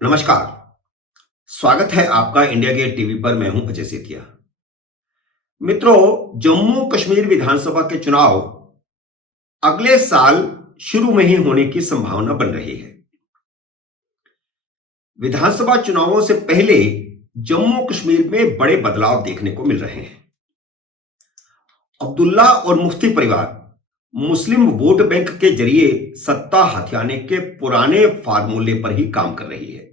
नमस्कार। स्वागत है आपका इंडिया गेट टीवी पर। मैं हूं अजय सेठिया। मित्रों, जम्मू कश्मीर विधानसभा के चुनाव अगले साल शुरू में ही होने की संभावना बन रही है। विधानसभा चुनावों से पहले जम्मू कश्मीर में बड़े बदलाव देखने को मिल रहे हैं। अब्दुल्ला और मुफ्ती परिवार मुस्लिम वोट बैंक के जरिए सत्ता हथियाने के पुराने फार्मूले पर ही काम कर रही है।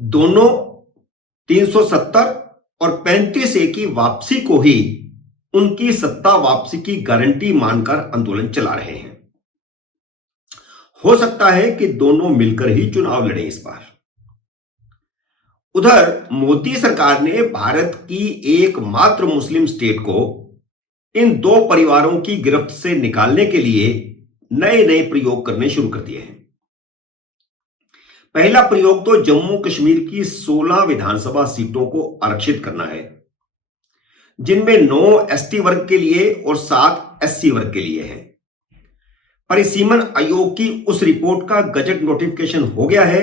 दोनों 370 और 35A की वापसी को ही उनकी सत्ता वापसी की गारंटी मानकर आंदोलन चला रहे हैं। हो सकता है कि दोनों मिलकर ही चुनाव लड़ें इस बार। उधर मोदी सरकार ने भारत की एकमात्र मुस्लिम स्टेट को इन दो परिवारों की गिरफ्त से निकालने के लिए नए नए प्रयोग करने शुरू कर दिए हैं। पहला प्रयोग तो जम्मू कश्मीर की 16 विधानसभा सीटों को आरक्षित करना है, जिनमें 9 एसटी वर्ग के लिए और 7 एससी वर्ग के लिए हैं। परिसीमन आयोग की उस रिपोर्ट का गजट नोटिफिकेशन हो गया है,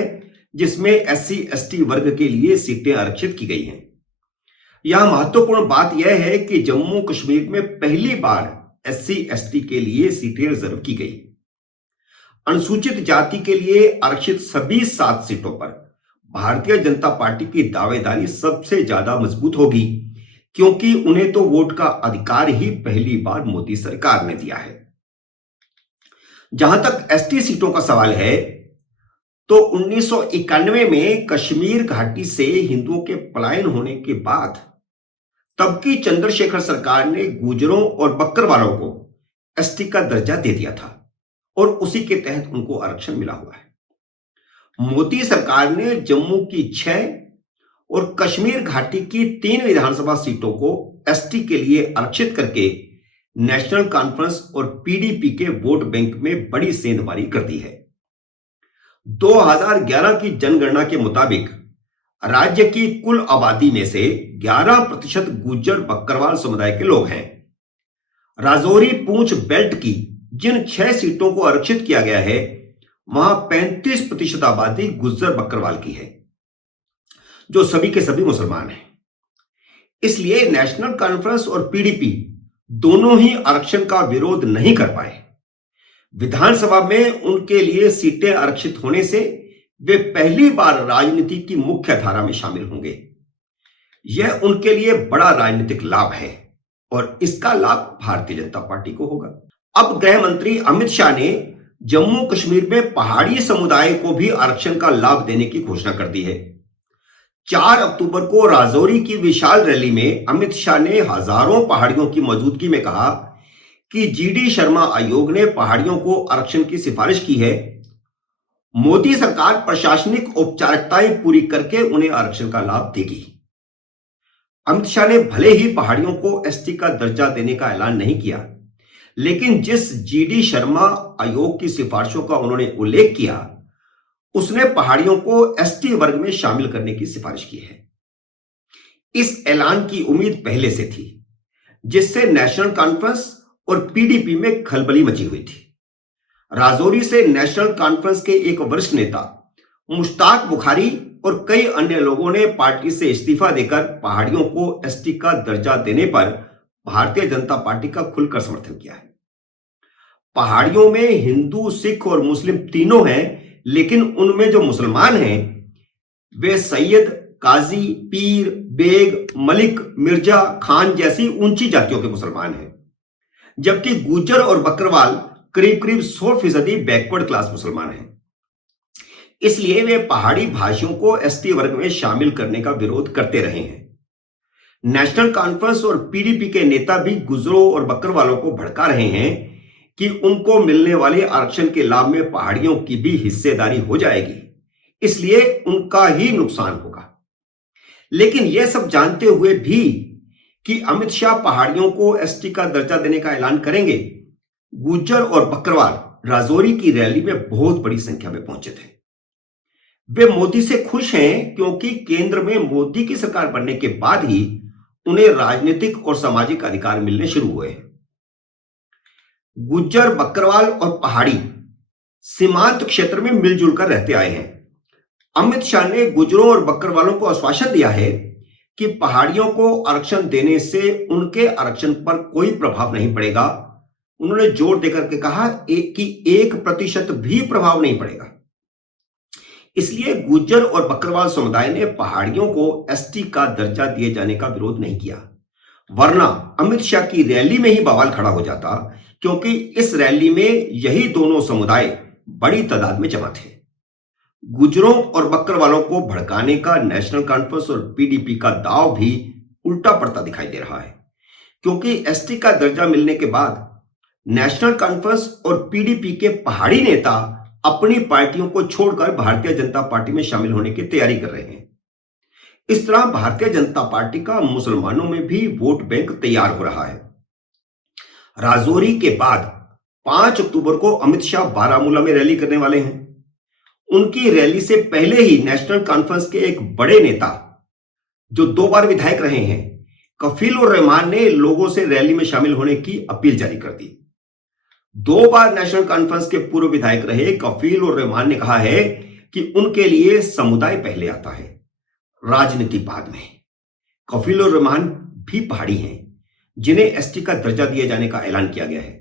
जिसमें एससी एसटी वर्ग के लिए सीटें आरक्षित की गई हैं। यह महत्वपूर्ण बात यह है कि जम्मू कश्मीर में पहली बार एससी एसटी के लिए सीटें रिजर्व की गई। अनुसूचित जाति के लिए आरक्षित सभी 7 सीटों पर भारतीय जनता पार्टी की दावेदारी सबसे ज्यादा मजबूत होगी, क्योंकि उन्हें तो वोट का अधिकार ही पहली बार मोदी सरकार ने दिया है। जहां तक एसटी सीटों का सवाल है, तो 1991 में कश्मीर घाटी से हिंदुओं के पलायन होने के बाद तब की चंद्रशेखर सरकार ने गुर्जरों और बकरवालों को एसटी का दर्जा दे दिया था और उसी के तहत उनको आरक्षण मिला हुआ है। मोदी सरकार ने जम्मू की 6 और कश्मीर घाटी की 3 विधानसभा सीटों को एसटी के लिए आरक्षित करके नेशनल कॉन्फ्रेंस और पीडीपी के वोट बैंक में बड़ी सेंधमारी कर दी है। 2011 की जनगणना के मुताबिक राज्य की कुल आबादी में से 11% गुर्जर बकरवाल समुदाय के लोग हैं। राजौरी पूंछ बेल्ट की जिन 6 सीटों को आरक्षित किया गया है, वहां 35% आबादी गुर्जर बकरवाल की है, जो सभी के सभी मुसलमान हैं। इसलिए नेशनल कॉन्फ्रेंस और पीडीपी दोनों ही आरक्षण का विरोध नहीं कर पाए। विधानसभा में उनके लिए सीटें आरक्षित होने से वे पहली बार राजनीति की मुख्य धारा में शामिल होंगे। यह उनके लिए बड़ा राजनीतिक लाभ है और इसका लाभ भारतीय जनता पार्टी को होगा। अब गृह मंत्री अमित शाह ने जम्मू कश्मीर में पहाड़ी समुदाय को भी आरक्षण का लाभ देने की घोषणा कर दी है। 4 अक्टूबर को राजौरी की विशाल रैली में अमित शाह ने हजारों पहाड़ियों की मौजूदगी में कहा कि जीडी शर्मा आयोग ने पहाड़ियों को आरक्षण की सिफारिश की है। मोदी सरकार प्रशासनिक औपचारिकताएं पूरी करके उन्हें आरक्षण का लाभ देगी। अमित शाह ने भले ही पहाड़ियों को एसटी का दर्जा देने का ऐलान नहीं किया, लेकिन जिस जीडी शर्मा आयोग की सिफारिशों का उन्होंने उल्लेख किया, उसने पहाड़ियों को एसटी वर्ग में शामिल करने की सिफारिश की है। इस ऐलान की उम्मीद पहले से थी, जिससे नेशनल कॉन्फ्रेंस और पीडीपी में खलबली मची हुई थी। राजौरी से नेशनल कॉन्फ्रेंस के एक वरिष्ठ नेता मुश्ताक बुखारी और कई अन्य लोगों ने पार्टी से इस्तीफा देकर पहाड़ियों को एसटी का दर्जा देने पर भारतीय जनता पार्टी का खुलकर समर्थन किया है। पहाड़ियों में हिंदू, सिख और मुस्लिम तीनों हैं, लेकिन उनमें जो मुसलमान हैं वे सैयद, काजी, पीर, बेग, मलिक, मिर्जा, खान जैसी ऊंची जातियों के मुसलमान हैं, जबकि गुर्जर और बकरवाल करीब करीब 100% बैकवर्ड क्लास मुसलमान हैं। इसलिए वे पहाड़ी भाषियों को एसटी वर्ग में शामिल करने का विरोध करते रहे हैं। नेशनल कॉन्फ्रेंस और पीडीपी के नेता भी गुर्जरों और बकरवालों को भड़का रहे हैं कि उनको मिलने वाले आरक्षण के लाभ में पहाड़ियों की भी हिस्सेदारी हो जाएगी, इसलिए उनका ही नुकसान होगा। लेकिन यह सब जानते हुए भी कि अमित शाह पहाड़ियों को एसटी का दर्जा देने का ऐलान करेंगे, गुर्जर और बकरवाल राजौरी की रैली में बहुत बड़ी संख्या में पहुंचे थे। वे मोदी से खुश हैं, क्योंकि केंद्र में मोदी की सरकार बनने के बाद ही उन्हें राजनीतिक और सामाजिक अधिकार मिलने शुरू हुए हैं। गुज्जर, बकरवाल और पहाड़ी सीमांत क्षेत्र में मिलजुल कर रहते आए हैं। अमित शाह ने गुर्जरों और बकरवालों को आश्वासन दिया है कि पहाड़ियों को आरक्षण देने से उनके आरक्षण पर कोई प्रभाव नहीं पड़ेगा। उन्होंने जोर देकर के कहा कि 1% भी प्रभाव नहीं पड़ेगा। इसलिए गुर्जर और बकरवाल समुदाय ने पहाड़ियों को एसटी का दर्जा दिए जाने का विरोध नहीं किया, वरना अमित शाह की रैली में ही बवाल खड़ा हो जाता, क्योंकि इस रैली में यही दोनों समुदाय बड़ी तादाद में जमा थे। गुर्जरों और बकरवालों को भड़काने का नेशनल कॉन्फ्रेंस और पीडीपी का दांव भी उल्टा पड़ता दिखाई दे रहा है, क्योंकि एसटी का दर्जा मिलने के बाद नेशनल कॉन्फ्रेंस और पीडीपी के पहाड़ी नेता अपनी पार्टियों को छोड़कर भारतीय जनता पार्टी में शामिल होने की तैयारी कर रहे हैं। इस तरह भारतीय जनता पार्टी का मुसलमानों में भी वोट बैंक तैयार हो रहा है। राजौरी के बाद 5 अक्टूबर को अमित शाह बारामूला में रैली करने वाले हैं। उनकी रैली से पहले ही नेशनल कॉन्फ्रेंस के एक बड़े नेता, जो 2 बार विधायक रहे हैं, कफील उर रहमान ने लोगों से रैली में शामिल होने की अपील जारी कर दी। 2 बार नेशनल कॉन्फ्रेंस के पूर्व विधायक रहे कफील उर रहमान ने कहा है कि उनके लिए समुदाय पहले आता है, राजनीति बाद में। कफील उर रहमान भी पहाड़ी हैं, जिन्हें एसटी का दर्जा दिए जाने का ऐलान किया गया है।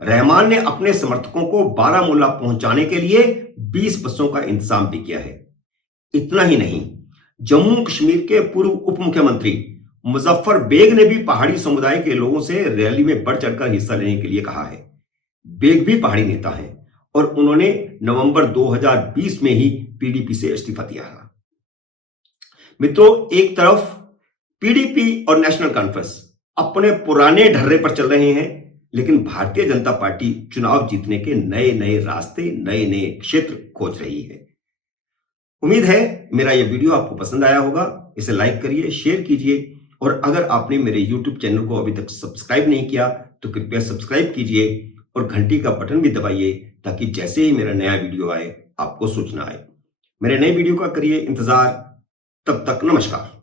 रहमान ने अपने समर्थकों को बारामूला पहुंचाने के लिए 20 बसों का इंतजाम भी किया है। इतना ही नहीं, जम्मू कश्मीर के पूर्व उप मुख्यमंत्री मुजफ्फर बेग ने भी पहाड़ी समुदाय के लोगों से रैली में बढ़ चढ़कर हिस्सा लेने के लिए कहा है। बेग भी पहाड़ी नेता हैं और उन्होंने नवंबर 2020 में ही पीडीपी से इस्तीफा दिया था। मित्रों, एक तरफ पीडीपी और नेशनल कॉन्फ्रेंस अपने पुराने ढर्रे पर चल रहे हैं, लेकिन भारतीय जनता पार्टी चुनाव जीतने के नए नए रास्ते, नए नए क्षेत्र खोज रही है। उम्मीद है मेरा यह वीडियो आपको पसंद आया होगा। इसे लाइक करिए, शेयर कीजिए, और अगर आपने मेरे यूट्यूब चैनल को अभी तक सब्सक्राइब नहीं किया तो कृपया सब्सक्राइब कीजिए और घंटी का बटन भी दबाइए, ताकि जैसे ही मेरा नया वीडियो आए आपको सूचना आए। मेरे नए वीडियो का करिए इंतजार। तब तक नमस्कार।